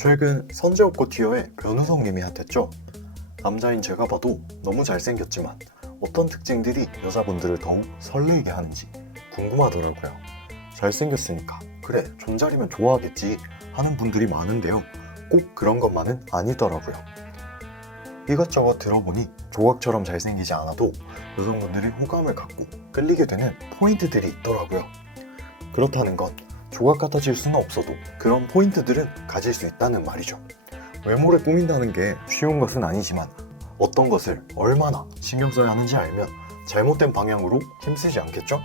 최근 선제업고 티어의 변우성님이 핫했죠. 남자인 제가 봐도 너무 잘생겼지만 어떤 특징들이 여자분들을 더욱 설레게 하는지 궁금하더라고요. 잘생겼으니까 그래 존잘이면 좋아하겠지 하는 분들이 많은데요. 꼭 그런 것만은 아니더라고요. 이것저것 들어보니 조각처럼 잘생기지 않아도 여성분들이 호감을 갖고 끌리게 되는 포인트들이 있더라고요. 그렇다는 건 조각 같아질 수는 없어도 그런 포인트들은 가질 수 있다는 말이죠. 외모를 꾸민다는 게 쉬운 것은 아니지만 어떤 것을 얼마나 신경 써야 하는지 알면 잘못된 방향으로 힘쓰지 않겠죠?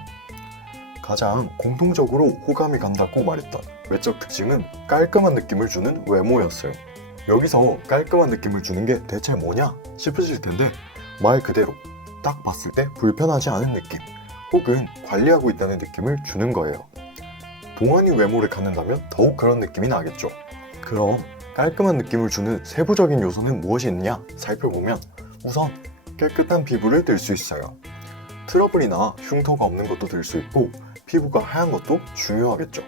가장 공통적으로 호감이 간다고 말했던 외적 특징은 깔끔한 느낌을 주는 외모였어요. 여기서 깔끔한 느낌을 주는 게 대체 뭐냐 싶으실 텐데 말 그대로 딱 봤을 때 불편하지 않은 느낌 혹은 관리하고 있다는 느낌을 주는 거예요. 동안이 외모를 갖는다면 더욱 그런 느낌이 나겠죠. 그럼 깔끔한 느낌을 주는 세부적인 요소는 무엇이 있느냐 살펴보면 우선 깨끗한 피부를 들 수 있어요. 트러블이나 흉터가 없는 것도 들 수 있고 피부가 하얀 것도 중요하겠죠.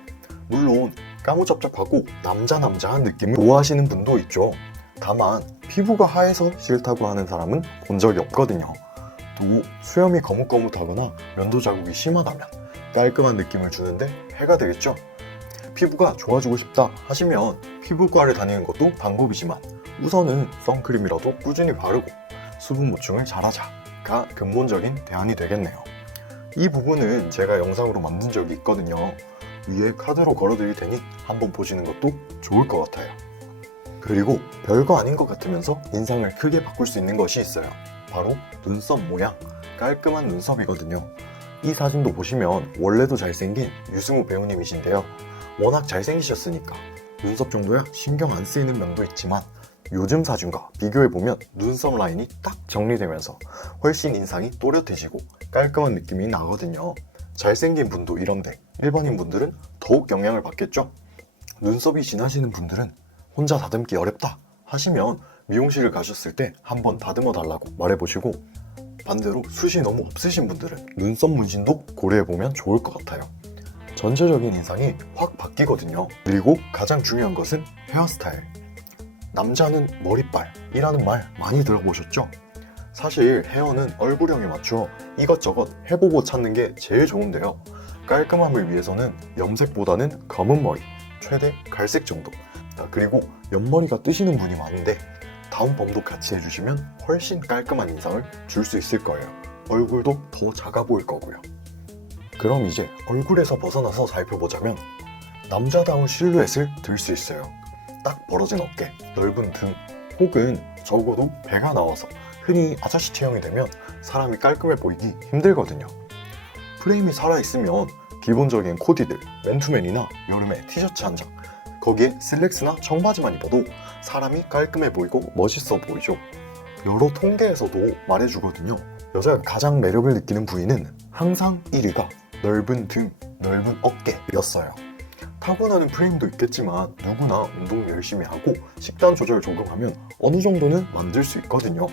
물론 까무잡잡하고 남자한 느낌을 좋아하시는 분도 있죠. 다만 피부가 하얘서 싫다고 하는 사람은 본 적이 없거든요. 또 수염이 거뭇거뭇하거나 면도 자국이 심하다면 깔끔한 느낌을 주는데 해가 되겠죠. 피부가 좋아지고 싶다 하시면 피부과를 다니는 것도 방법이지만 우선은 선크림이라도 꾸준히 바르고 수분 보충을 잘하자가 근본적인 대안이 되겠네요. 이 부분은 제가 영상으로 만든 적이 있거든요. 위에 카드로 걸어드릴 테니 한번 보시는 것도 좋을 것 같아요. 그리고 별거 아닌 것 같으면서 인상을 크게 바꿀 수 있는 것이 있어요. 바로 눈썹 모양, 깔끔한 눈썹이거든요. 이 사진도 보시면 원래도 잘생긴 유승우 배우님이신데요. 워낙 잘생기셨으니까 눈썹 정도야 신경 안 쓰이는 면도 있지만 요즘 사진과 비교해보면 눈썹 라인이 딱 정리되면서 훨씬 인상이 또렷해지고 깔끔한 느낌이 나거든요. 잘생긴 분도 이런데 일반인 분들은 더욱 영향을 받겠죠. 눈썹이 진하시는 분들은 혼자 다듬기 어렵다 하시면 미용실을 가셨을 때 한번 다듬어 달라고 말해보시고 반대로 숱이 너무 없으신 분들은 눈썹 문신도 고려해보면 좋을 것 같아요. 전체적인 인상이 확 바뀌거든요. 그리고 가장 중요한 것은 헤어스타일. 남자는 머리빨이라는 말 많이 들어보셨죠? 사실 헤어는 얼굴형에 맞춰 이것저것 해보고 찾는 게 제일 좋은데요. 깔끔함을 위해서는 염색보다는 검은 머리, 최대 갈색 정도. 그리고 옆머리가 뜨시는 분이 많은데 다운펌도 같이 해주시면 훨씬 깔끔한 인상을 줄 수 있을 거예요. 얼굴도 더 작아 보일 거고요. 그럼 이제 얼굴에서 벗어나서 살펴보자면 남자다운 실루엣을 들 수 있어요. 딱 벌어진 어깨, 넓은 등, 혹은 적어도 배가 나와서 흔히 아저씨 체형이 되면 사람이 깔끔해 보이기 힘들거든요. 프레임이 살아있으면 기본적인 코디들, 맨투맨이나 여름에 티셔츠 한 장, 거기에 슬랙스나 청바지만 입어도 사람이 깔끔해 보이고 멋있어 보이죠. 여러 통계에서도 말해주거든요. 여자가 가장 매력을 느끼는 부위는 항상 1위가 넓은 등, 넓은 어깨였어요. 타고나는 프레임도 있겠지만 누구나 운동 열심히 하고 식단 조절 조금하면 어느 정도는 만들 수 있거든요.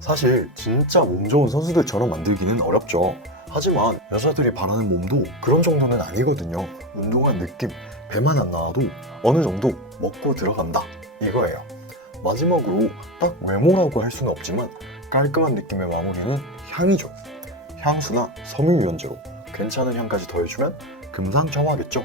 사실 진짜 몸 좋은 선수들처럼 만들기는 어렵죠. 하지만 여자들이 바라는 몸도 그런 정도는 아니거든요. 운동한 느낌, 배만 안 나와도 어느 정도 먹고 들어간다 이거예요. 마지막으로 딱 외모라고 할 수는 없지만 깔끔한 느낌의 마무리는 향이죠. 향수나 섬유유연제로 괜찮은 향까지 더해주면 금상첨화겠죠.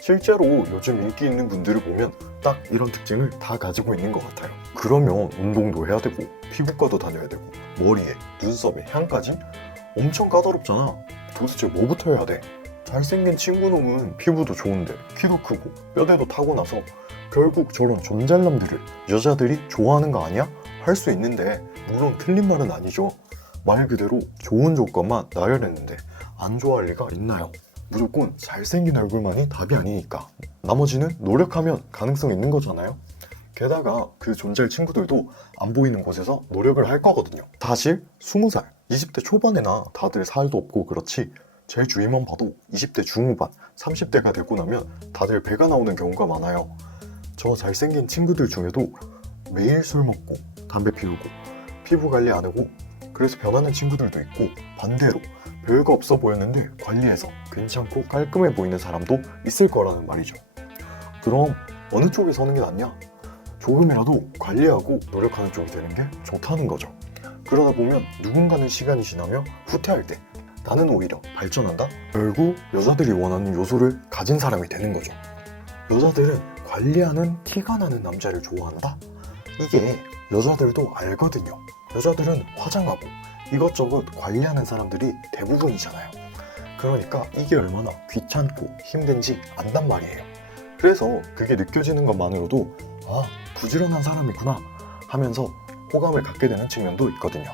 실제로 요즘 인기 있는 분들을 보면 딱 이런 특징을 다 가지고 있는 것 같아요. 그러면 운동도 해야 되고 피부과도 다녀야 되고 머리에 눈썹에 향까지 엄청 까다롭잖아. 도대체 뭐부터 해야 돼? 잘생긴 친구 놈은 피부도 좋은데 키도 크고 뼈대도 타고나서 결국 저런 존잘남들을 여자들이 좋아하는 거 아니야? 할 수 있는데 물론 틀린 말은 아니죠. 말 그대로 좋은 조건만 나열했는데 안 좋아할 리가 있나요? 무조건 잘생긴 얼굴만이 답이 아니니까 나머지는 노력하면 가능성 있는 거잖아요. 게다가 그 존잘 친구들도 안 보이는 곳에서 노력을 할 거거든요. 사실 20살, 20대 초반에나 다들 살도 없고 그렇지 제 주위만 봐도 20대 중후반, 30대가 되고 나면 다들 배가 나오는 경우가 많아요. 저 잘생긴 친구들 중에도 매일 술 먹고 담배 피우고 피부 관리 안 하고 그래서 변하는 친구들도 있고 반대로 별거 없어 보였는데 관리해서 괜찮고 깔끔해 보이는 사람도 있을 거라는 말이죠. 그럼 어느 쪽에 서는 게 낫냐? 조금이라도 관리하고 노력하는 쪽이 되는 게 좋다는 거죠. 그러다 보면 누군가는 시간이 지나며 후퇴할 때 나는 오히려 발전한다? 결국 여자들이 원하는 요소를 가진 사람이 되는 거죠. 여자들은 관리하는 티가 나는 남자를 좋아한다? 이게 여자들도 알거든요. 여자들은 화장하고 이것저것 관리하는 사람들이 대부분이잖아요. 그러니까 이게 얼마나 귀찮고 힘든지 안단 말이에요. 그래서 그게 느껴지는 것만으로도 아, 부지런한 사람이구나 하면서 호감을 갖게 되는 측면도 있거든요.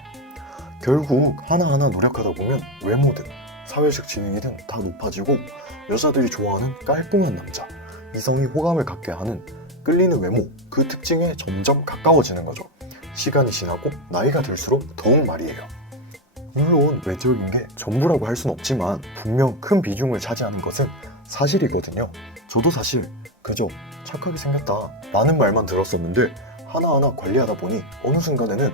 결국 하나하나 노력하다 보면 외모든 사회적 지능이든 다 높아지고 여자들이 좋아하는 깔끔한 남자, 이성이 호감을 갖게 하는 끌리는 외모, 그 특징에 점점 가까워지는 거죠. 시간이 지나고 나이가 들수록 더욱 말이에요. 물론 외적인 게 전부라고 할 순 없지만 분명 큰 비중을 차지하는 것은 사실이거든요. 저도 사실 그저 착하게 생겼다 라는 말만 들었었는데 하나하나 관리하다 보니 어느 순간에는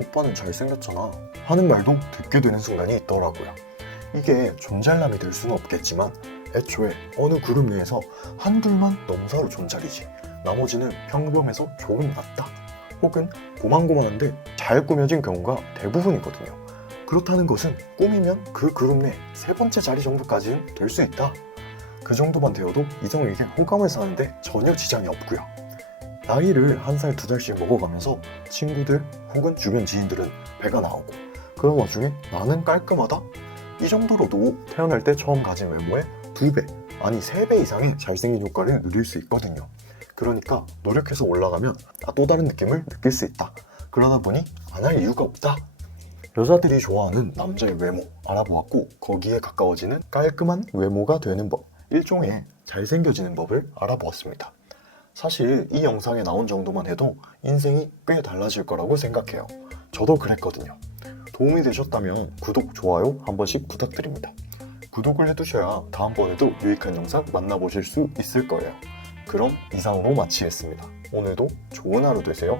오빠는 잘생겼잖아 하는 말도 듣게 되는 순간이 있더라고요. 이게 존잘남이 될 수는 없겠지만 애초에 어느 그룹 내에서 한둘만 넘사로 존잘이지 나머지는 평범해서 조금 낫다 혹은 고만고만한데 잘 꾸며진 경우가 대부분이거든요. 그렇다는 것은 꾸미면 그 그룹 내 세 번째 자리 정도까지는 될 수 있다. 그 정도만 되어도 이성에게 호감을 사는데 전혀 지장이 없고요. 나이를 한 살, 두 살씩 먹어가면서 친구들 혹은 주변 지인들은 배가 나오고 그런 와중에 나는 깔끔하다? 이 정도로도 태어날 때 처음 가진 외모의 2배, 아니 3배 이상의 잘생긴 효과를 누릴 수 있거든요. 그러니까 노력해서 올라가면 또 다른 느낌을 느낄 수 있다. 그러다 보니 안 할 이유가 없다. 여자들이 좋아하는 남자의 외모 알아보았고 거기에 가까워지는 깔끔한 외모가 되는 법, 일종의 잘생겨지는 법을 알아보았습니다. 사실 이 영상에 나온 정도만 해도 인생이 꽤 달라질 거라고 생각해요. 저도 그랬거든요. 도움이 되셨다면 구독, 좋아요 한 번씩 부탁드립니다. 구독을 해두셔야 다음번에도 유익한 영상 만나보실 수 있을 거예요. 그럼 이상으로 마치겠습니다. 오늘도 좋은 하루 되세요.